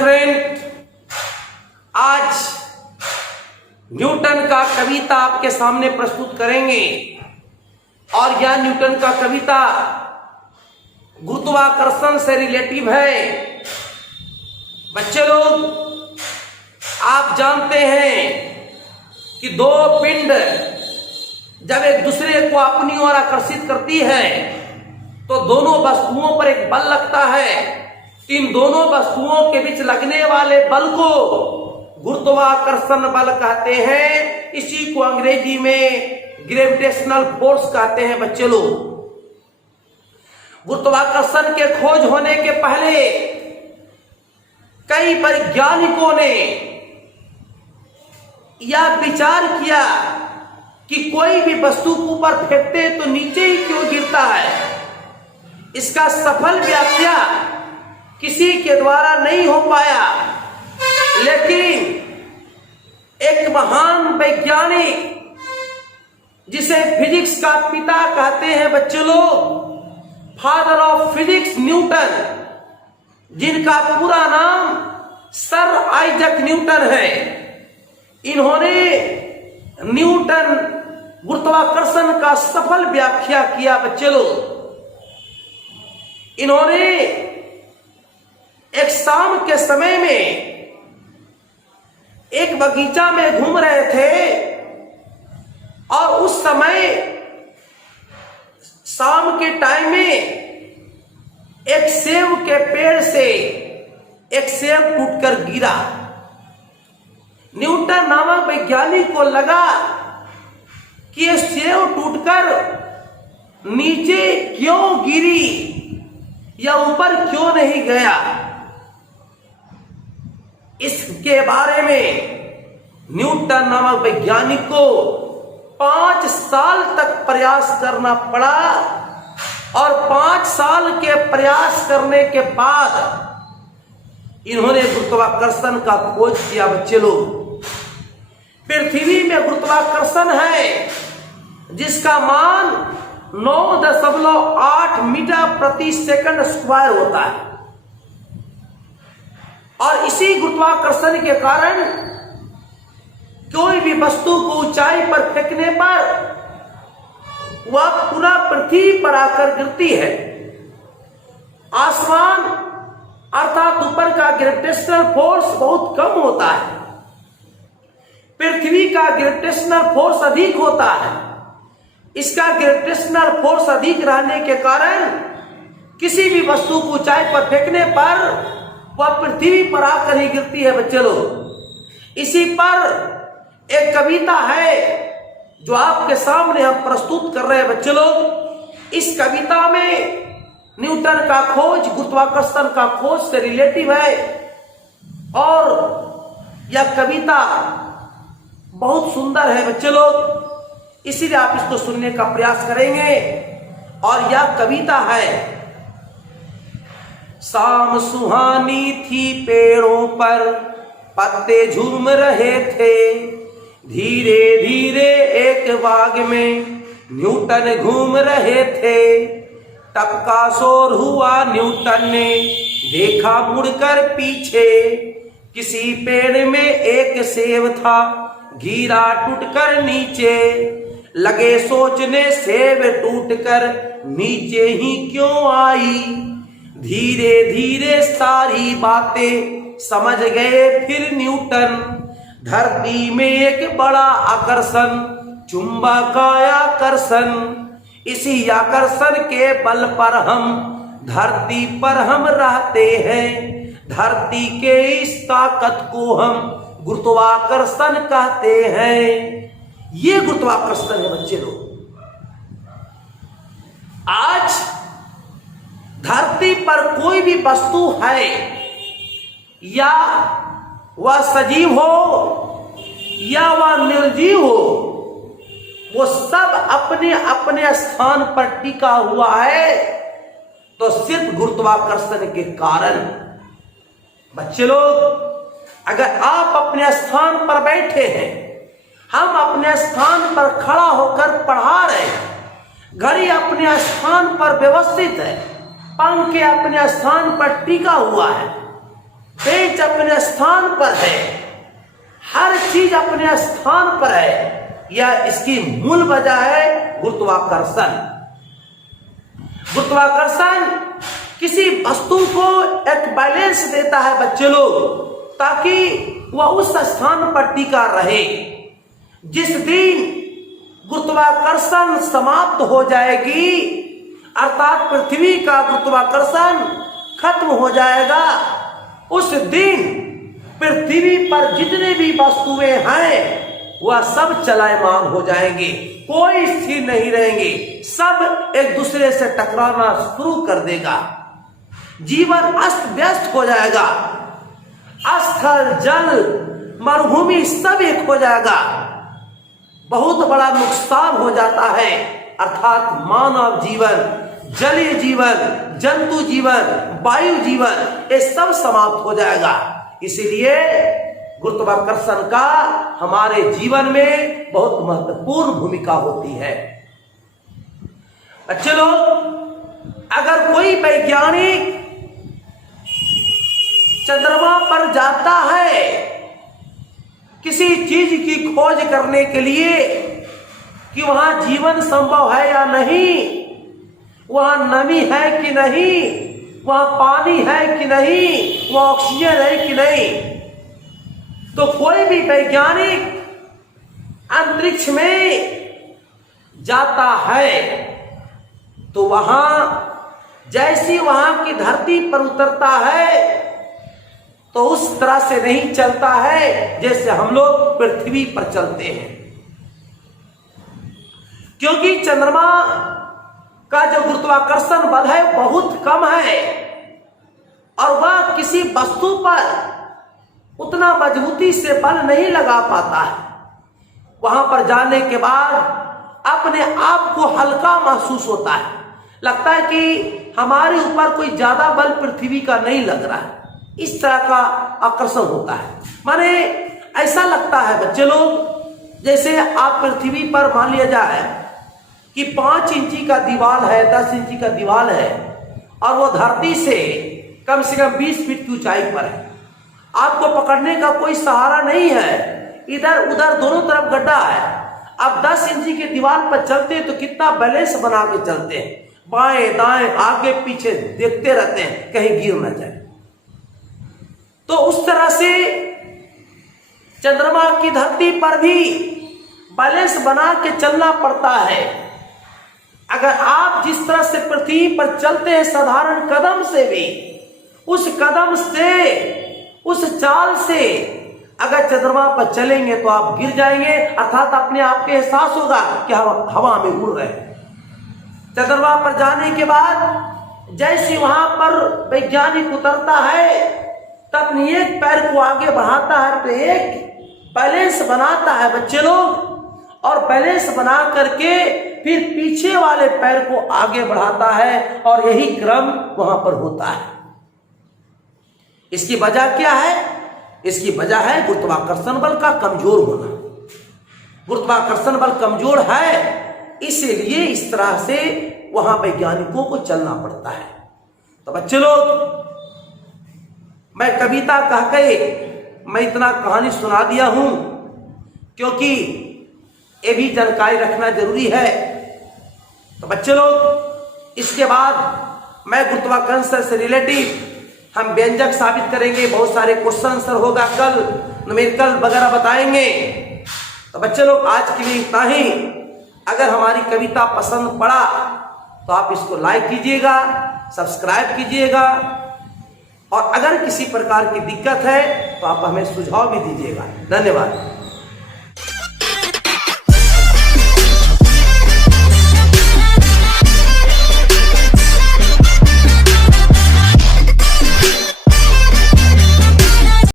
Friend, आज Newton का कविता आपके सामने प्रस्तुत करेंगे और यह न्यूटन का कविता गुरुत्वाकर्षण से रिलेटिव है। बच्चे लोग, आप जानते हैं कि दो पिंड जब एक दूसरे को अपनी ओर आकर्षित करती है तो दोनों वस्तुओं पर एक बल लगता है। इन दोनों वस्तुओं के बीच लगने वाले बल को गुरुत्वाकर्षण बल कहते हैं। इसी को अंग्रेजी में ग्रेविटेशनल फोर्स कहते हैं। बच्चे लोग, गुरुत्वाकर्षण के खोज होने के पहले कई वैज्ञानिकों ने यह विचार किया कि कोई भी वस्तु को ऊपर फेंकते तो नीचे ही क्यों गिरता है। इसका सफल व्याख्या किसी के द्वारा नहीं हो पाया, लेकिन एक महान वैज्ञानिक जिसे फिजिक्स का पिता कहते हैं बच्चे लोग, फादर ऑफ फिजिक्स न्यूटन, जिनका पूरा नाम सर आइजैक न्यूटन है, इन्होंने न्यूटन गुरुत्वाकर्षण का सफल व्याख्या किया। बच्चे लोग, इन्होंने एक शाम के समय में एक बगीचा में घूम रहे थे और उस समय शाम के टाइम में एक सेब के पेड़ से एक सेब टूटकर गिरा। न्यूटन नामक वैज्ञानिक को लगा कि यह सेब टूटकर नीचे क्यों गिरी या ऊपर क्यों नहीं गया। इसके बारे में न्यूटन नामक वैज्ञानिक को 5 साल तक प्रयास करना पड़ा और 5 साल के प्रयास करने के बाद इन्होंने गुरुत्वाकर्षण का खोज किया। बच्चे लोग, पृथ्वी में गुरुत्वाकर्षण है जिसका मान 9.8 मीटर प्रति सेकंड स्क्वायर होता है और इसी गुरुत्वाकर्षण के कारण कोई भी वस्तु को ऊंचाई पर फेंकने पर वह पूरा पृथ्वी पर आकर गिरती है। आसमान अर्थात ऊपर का ग्रेविटेशनल फोर्स बहुत कम होता है, पृथ्वी का ग्रेविटेशनल फोर्स अधिक होता है। इसका ग्रेविटेशनल फोर्स अधिक रहने के कारण किसी भी वस्तु को ऊंचाई पर फेंकने पर वह पृथ्वी पर आकर ही गिरती है। बच्चे लोग, इसी पर एक कविता है जो आपके सामने हम प्रस्तुत कर रहे हैं। बच्चे लोग, इस कविता में न्यूटन का खोज गुरुत्वाकर्षण का खोज से रिलेटिव है और यह कविता बहुत सुंदर है। बच्चे लोग, इसीलिए आप इसको सुनने का प्रयास करेंगे और यह कविता है। शाम सुहानी थी, पेड़ों पर पत्ते झूम रहे थे, धीरे धीरे एक बाग में न्यूटन घूम रहे थे। टपका शोर हुआ, न्यूटन ने देखा मुड़कर पीछे, किसी पेड़ में एक सेब था, गिरा टूटकर नीचे। लगे सोचने सेब टूटकर नीचे ही क्यों आई, धीरे धीरे सारी बातें समझ गए फिर न्यूटन। धरती में एक बड़ा आकर्षण, चुंबकाकर्षण, इसी आकर्षण के बल पर हम धरती पर हम रहते हैं। धरती के इस ताकत को हम गुरुत्वाकर्षण कहते हैं। ये गुरुत्वाकर्षण है। बच्चे लोग, आज धरती पर कोई भी वस्तु है, या वह सजीव हो या वह निर्जीव हो, वो सब अपने अपने स्थान पर टिका हुआ है तो सिर्फ गुरुत्वाकर्षण के कारण। बच्चे लोग, अगर आप अपने स्थान पर बैठे हैं, हम अपने स्थान पर खड़ा होकर पढ़ा रहे हैं, घड़ी अपने स्थान पर व्यवस्थित है, पंखे अपने स्थान पर टिका हुआ है, पेच अपने स्थान पर है, हर चीज अपने स्थान पर है। यह इसकी मूल वजह है गुरुत्वाकर्षण। गुरुत्वाकर्षण किसी वस्तु को एक बैलेंस देता है बच्चे लोग, ताकि वह उस स्थान पर टिका रहे। जिस दिन गुरुत्वाकर्षण समाप्त हो जाएगी, अर्थात पृथ्वी का गुरुत्वाकर्षण खत्म हो जाएगा, उस दिन पृथ्वी पर जितने भी वस्तुएं हैं वह सब चलायमान हो जाएंगे, कोई स्थिर नहीं रहेंगे, सब एक दूसरे से टकराना शुरू कर देगा। जीवन अस्त व्यस्त हो जाएगा, स्थल जल मरुभूमि सब एक हो जाएगा, बहुत बड़ा नुकसान हो जाता है। अर्थात मानव जीवन, जलीय जीवन, जंतु जीवन, वायु जीवन, ये सब समाप्त हो जाएगा। इसलिए गुरुत्वाकर्षण का हमारे जीवन में बहुत महत्वपूर्ण भूमिका होती है। बच्चे लोग, अगर कोई वैज्ञानिक चंद्रमा पर जाता है किसी चीज की खोज करने के लिए कि वहां जीवन संभव है या नहीं, वहां नमी है कि नहीं, वहां पानी है कि नहीं, वहां ऑक्सीजन है कि नहीं, तो कोई भी वैज्ञानिक अंतरिक्ष में जाता है तो वहां जैसी वहां की धरती पर उतरता है तो उस तरह से नहीं चलता है जैसे हम लोग पृथ्वी पर चलते हैं, क्योंकि चंद्रमा का जो गुरुत्वाकर्षण बल है बहुत कम है और वह किसी वस्तु पर उतना मजबूती से बल नहीं लगा पाता है। वहां पर जाने के बाद अपने आप को हल्का महसूस होता है, लगता है कि हमारे ऊपर कोई ज्यादा बल पृथ्वी का नहीं लग रहा है, इस तरह का आकर्षण होता है। माने ऐसा लगता है बच्चे लोग जैसे आप पृथ्वी पर मान लिया जाए कि 5 इंची का दीवार है, 10 इंची का दीवार है और वो धरती से कम 20 फीट की ऊंचाई पर है, आपको पकड़ने का कोई सहारा नहीं है, इधर उधर दोनों तरफ गड्ढा है। अब 10 इंची की दीवार पर चलते हैं तो कितना बैलेंस बना के चलते हैं, बाएं दाएं आगे पीछे देखते रहते हैं कहीं गिर न जाए। तो उस तरह से चंद्रमा की धरती पर भी बैलेंस बना के चलना पड़ता है। अगर आप जिस तरह से पृथ्वी पर चलते हैं साधारण कदम से भी, उस कदम से, उस चाल से अगर चंद्रमा पर चलेंगे तो आप गिर जाएंगे, अर्थात अपने आप के एहसास होगा कि हम हवा में उड़ रहे हैं। चंद्रमा पर जाने के बाद जैसे वहां पर वैज्ञानिक उतरता है तब अपनी एक पैर को आगे बढ़ाता है तो एक बैलेंस बनाता है बच्चे लोग, और बैलेंस बना करके फिर पीछे वाले पैर को आगे बढ़ाता है और यही क्रम वहां पर होता है। इसकी वजह क्या है? इसकी वजह है गुरुत्वाकर्षण बल का कमजोर होना। गुरुत्वाकर्षण बल कमजोर है, इसीलिए इस तरह से वहां वैज्ञानिकों को चलना पड़ता है। तो बच्चे लोग, मैं कविता कह के मैं इतना कहानी सुना दिया हूं क्योंकि ये भी जानकारी रखना जरूरी है। तो बच्चे लोग, इसके बाद मैं गुरुत्वाकर्षण से रिलेटिव हम व्यंजक साबित करेंगे, बहुत सारे क्वेश्चन आंसर होगा, कल न्यूमेरिकल वगैरह बताएंगे। तो बच्चे लोग, आज के लिए इतना ही। अगर हमारी कविता पसंद पड़ा तो आप इसको लाइक कीजिएगा, सब्सक्राइब कीजिएगा, और अगर किसी प्रकार की दिक्कत है तो आप हमें सुझाव भी दीजिएगा। धन्यवाद।